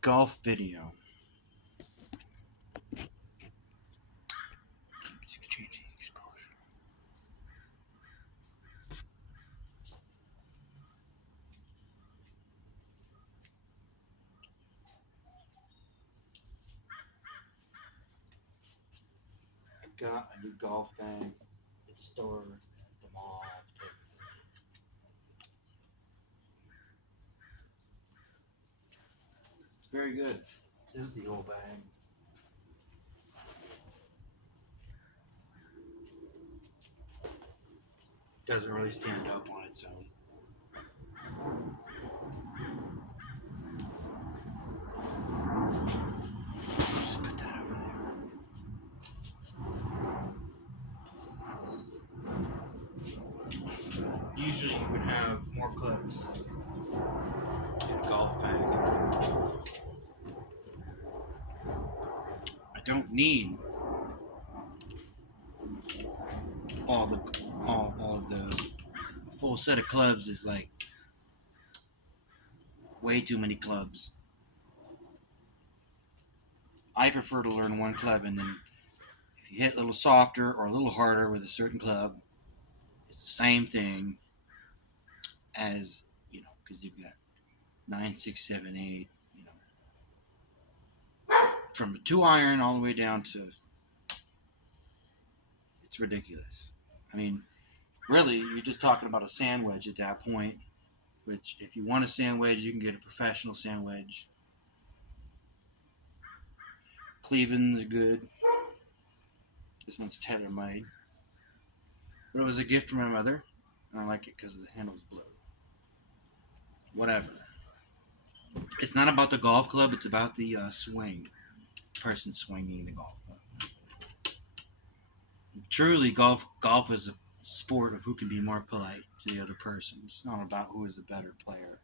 golf video. Keeps exchanging exposure. I got a new golf bag at the store, at the mall. It's very good. This is the old bag. Doesn't really stand up on its own. Just put that over there. Usually you would have more clubs in a golf bag. I don't need all of those. A full set of clubs is like way too many clubs. I prefer to learn one club, and then if you hit a little softer or a little harder with a certain club, it's the same thing as, because you've got 9, 6, 7, 8, from a 2-iron all the way down to, it's ridiculous. I mean, really, you're just talking about a sand wedge at that point, which if you want a sand wedge, you can get a professional sand wedge. Cleveland's good. This one's TaylorMade. But it was a gift from my mother, and I like it because the handle's blue. Whatever. It's not about the golf club, it's about the swing. Person swinging the golf club. Truly, golf is a sport of who can be more polite to the other person. It's not about who is the better player.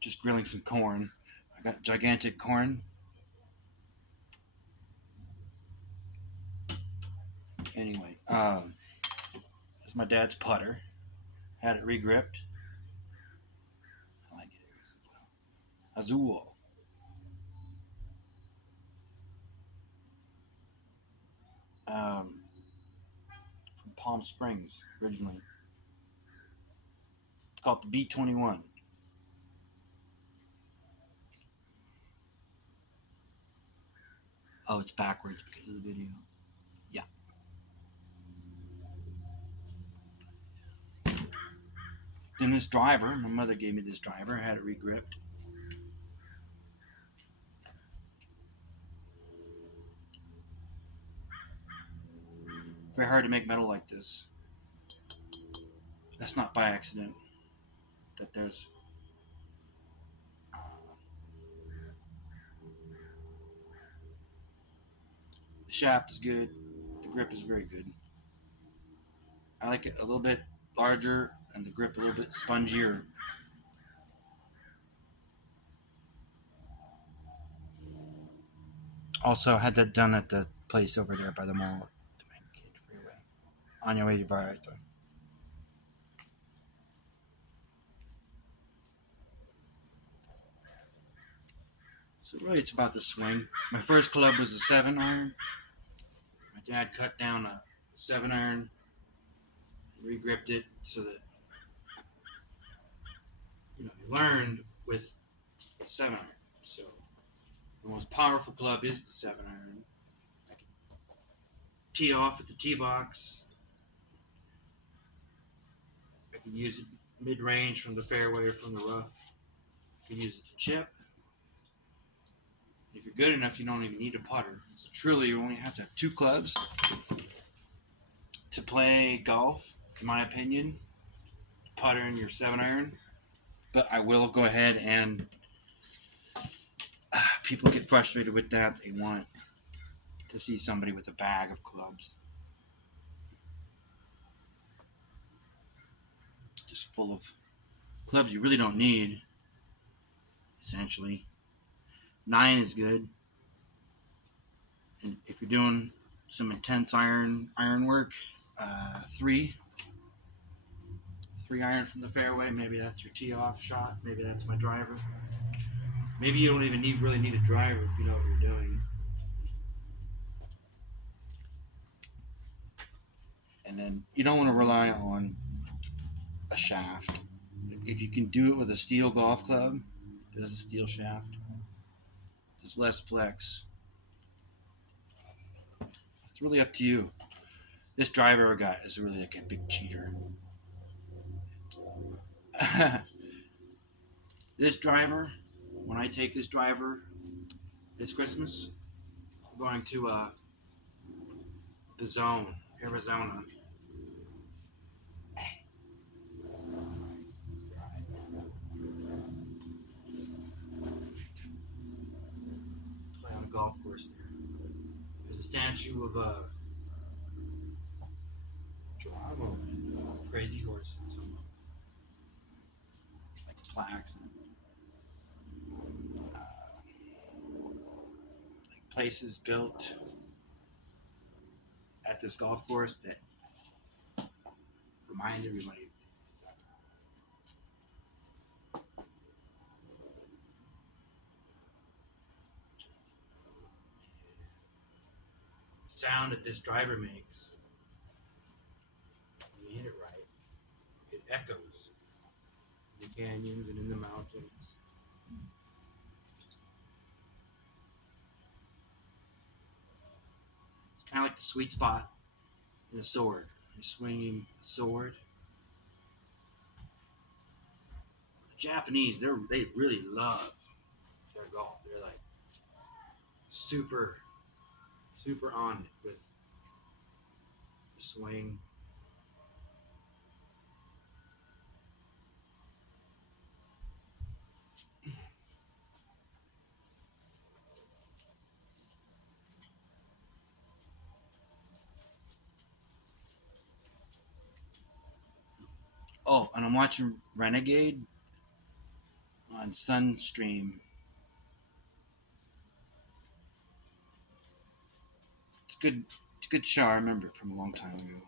Just grilling some corn. I got gigantic corn. Anyway, this is my dad's putter. Had it regripped. I like it. Azul. From Palm Springs originally. It's called the B21. Oh, it's backwards because of the video. Yeah. Then this driver, my mother gave me this driver. I had it regripped. Very hard to make metal like this. That's not by accident. That there's the shaft is good. The grip is very good. I like it a little bit larger and the grip a little bit spongier. Also, I had that done at the place over there by the mall. On your way to Vareta. So really it's about the swing. My first club was a 7-iron. My dad cut down a 7-iron and regripped it so that you learned with a 7-iron. So the most powerful club is the 7-iron. I can tee off at the tee box. I can use it mid-range from the fairway or from the rough. I can use it to chip. If you're good enough, you don't even need a putter. So truly, you only have to have 2 clubs to play golf, in my opinion. Putter and your 7-iron. But I will go ahead and people get frustrated with that. They want to see somebody with a bag of clubs. Just full of clubs you really don't need, essentially. 9 is good. And if you're doing some intense iron work, three iron from the fairway. Maybe that's your tee off shot. Maybe that's my driver. Maybe you don't even really need a driver if you know what you're doing. And then you don't want to rely on a shaft. If you can do it with a steel golf club, there's a steel shaft. There's less flex. It's really up to you. This driver I got is really like a big cheater. This driver, when I take this driver this Christmas, I'm going to the zone, Arizona. Play on a golf course there. There's a statue of Geronimo, crazy horse, and some like plaques and like places built at this golf course that remind everybody. Sound that this driver makes, when you hit it right, it echoes in the canyons and in the mountains. It's kind of like the sweet spot in a sword. You're swinging a sword. The Japanese, they really love their golf. They're like super on it with the swing. Oh, and I'm watching Renegade on Sunstream. It's good. It's a good show. I remember it from a long time ago.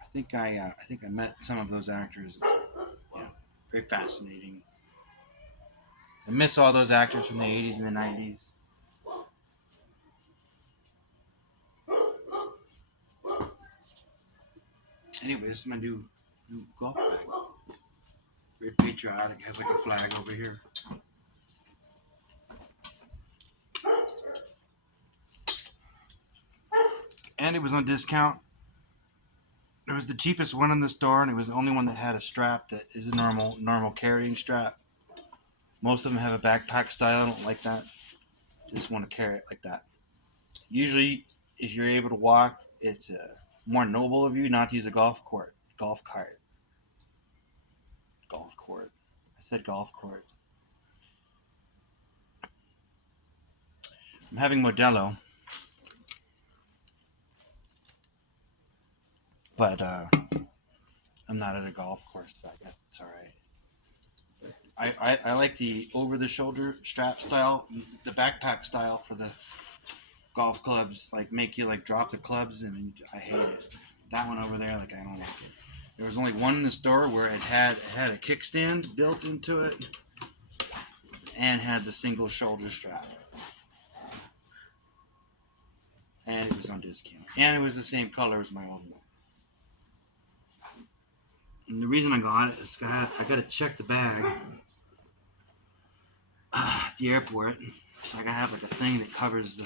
I think I met some of those actors. Yeah, very fascinating. I miss all those actors from the 80s and the 90s. Anyway, this is my new golf bag. Very patriotic. It has like a flag over here. And it was on discount. It was the cheapest one in the store, and it was the only one that had a strap that is a normal carrying strap. Most of them have a backpack style. I don't like that. Just want to carry it like that. Usually, if you're able to walk, it's more noble of you not to use a golf cart. I said golf court. I'm having Modelo, but I'm not at a golf course, so I guess it's all right. I like the over-the-shoulder strap style, the backpack style for the golf clubs. Like make you like drop the clubs, and I hate it. That one over there, like I don't like it. There was only one in the store where it had a kickstand built into it, and had the single shoulder strap, and it was on discount, and it was the same color as my old one. And the reason I got it is I got to check the bag at the airport. So I gotta have like a thing that covers the.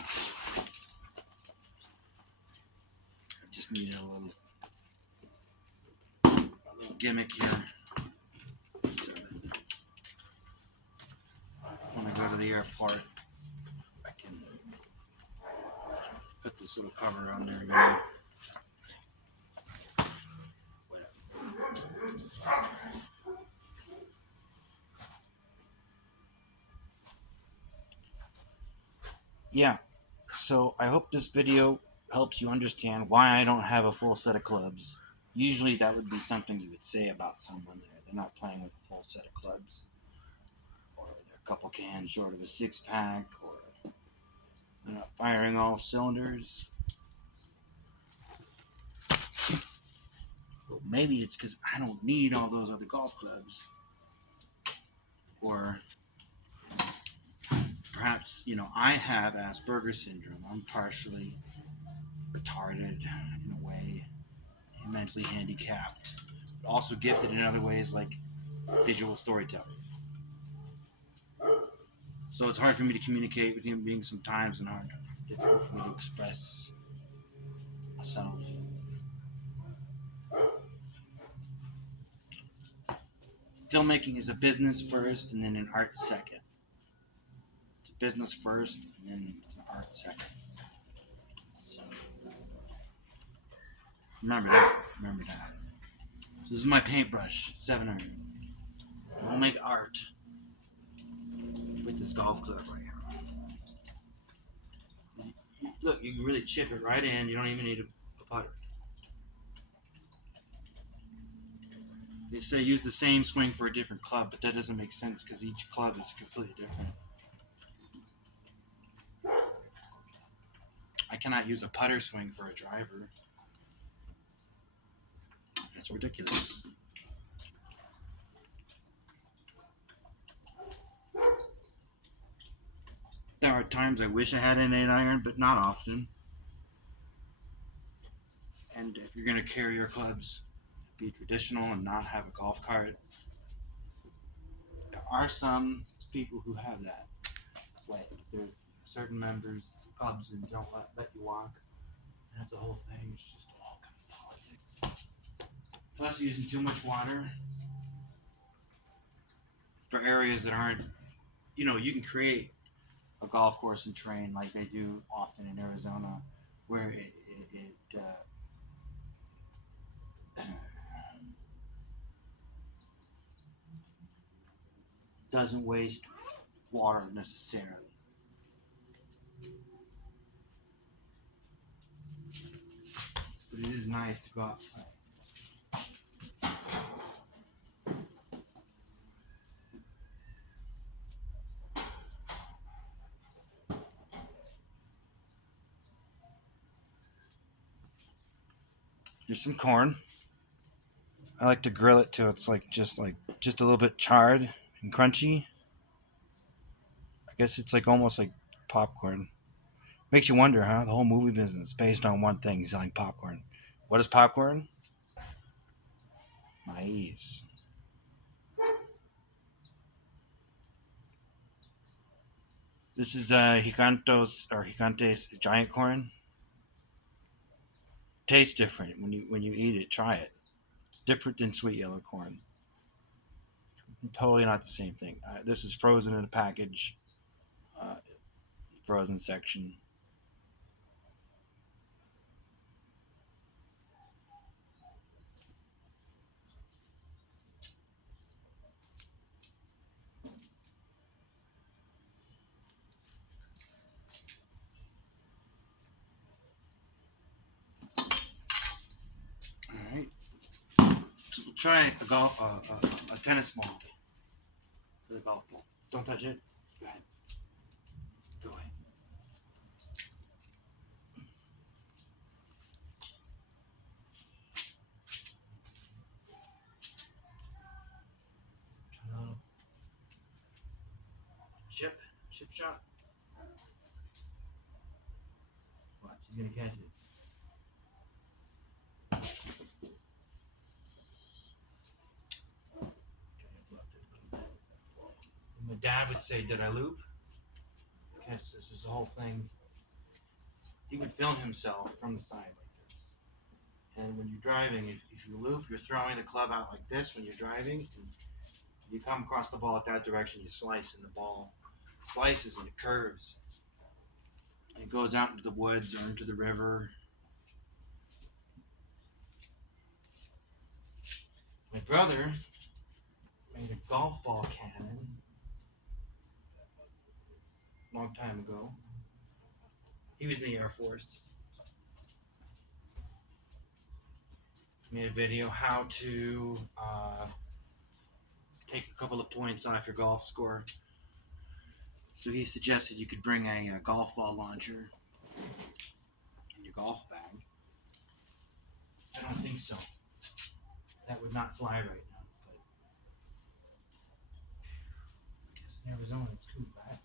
I just need a little gimmick here. So that when I go to the airport, I can put this little cover on there again. Yeah, so I hope this video helps you understand why I don't have a full set of clubs. Usually that would be something you would say about someone there they're not playing with a full set of clubs, or they're a couple cans short of a 6-pack, or they're not firing all cylinders. Well, maybe it's because I don't need all those other golf clubs. Or perhaps, I have Asperger's syndrome. I'm partially retarded in a way, mentally handicapped, but also gifted in other ways like visual storytelling. So it's hard for me to communicate with human beings sometimes, and difficult for me to express myself. Filmmaking is a business first and then an art second. It's a business first and then it's an art second. So remember that. So this is my paintbrush, 700. I'll make art with this golf club right here. Look, you can really chip it right in. You don't even need a putter. They say use the same swing for a different club, but that doesn't make sense because each club is completely different. I cannot use a putter swing for a driver. That's ridiculous. There are times I wish I had an 8-iron, but not often. And if you're going to carry your clubs, be traditional and not have a golf cart, there are some people who have that way. There are certain members of clubs and don't let you walk. And that's the whole thing. It's just all kind of politics. Plus, using too much water for areas that aren't, you can create a golf course and train like they do often in Arizona, where it doesn't waste water necessarily. But it is nice to go out and play. There's some corn. I like to grill it till it's just a little bit charred and crunchy. I guess it's almost like popcorn. Makes you wonder, huh? The whole movie business is based on one thing: selling popcorn. What is popcorn? Maize. This is Gigante's giant corn. Tastes different when you eat it. Try it. It's different than sweet yellow corn. Totally not the same thing. This is frozen in a package. Frozen section. All right. So we'll try a tennis ball for the golf ball. Don't touch it. Go ahead. Go ahead. Chip shot. Watch, he's gonna catch it. My dad would say, "Did I loop?" Because this is the whole thing. He would film himself from the side like this. And when you're driving, if you loop, you're throwing the club out like this when you're driving. And you come across the ball at that direction, you slice, and the ball slices and it curves. And it goes out into the woods or into the river. My brother made a golf ball cannon a long time ago. He was in the Air Force. Made a video how to take a couple of points off your golf score. So he suggested you could bring a golf ball launcher in your golf bag. I don't think so. That would not fly right now. But I guess in Arizona it's too bad.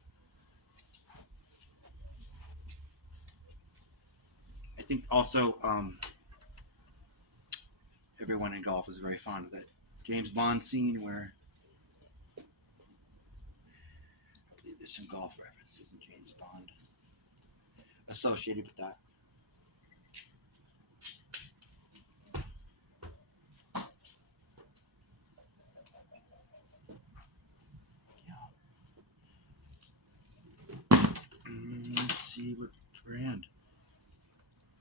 I think also everyone in golf is very fond of that James Bond scene where I believe there's some golf references in James Bond associated with that. Let's see what brand.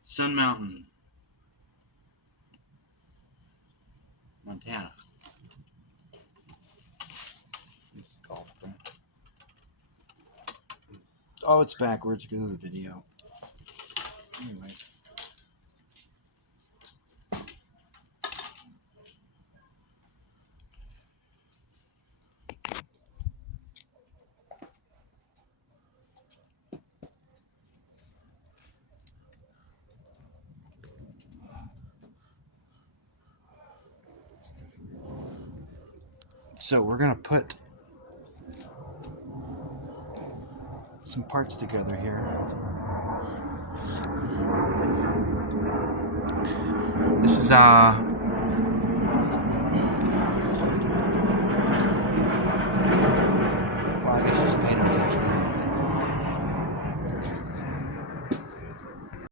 Sun Mountain, Montana. This is golf brand. Oh, it's backwards because of the video. Anyway. So we're going to put some parts together here. This is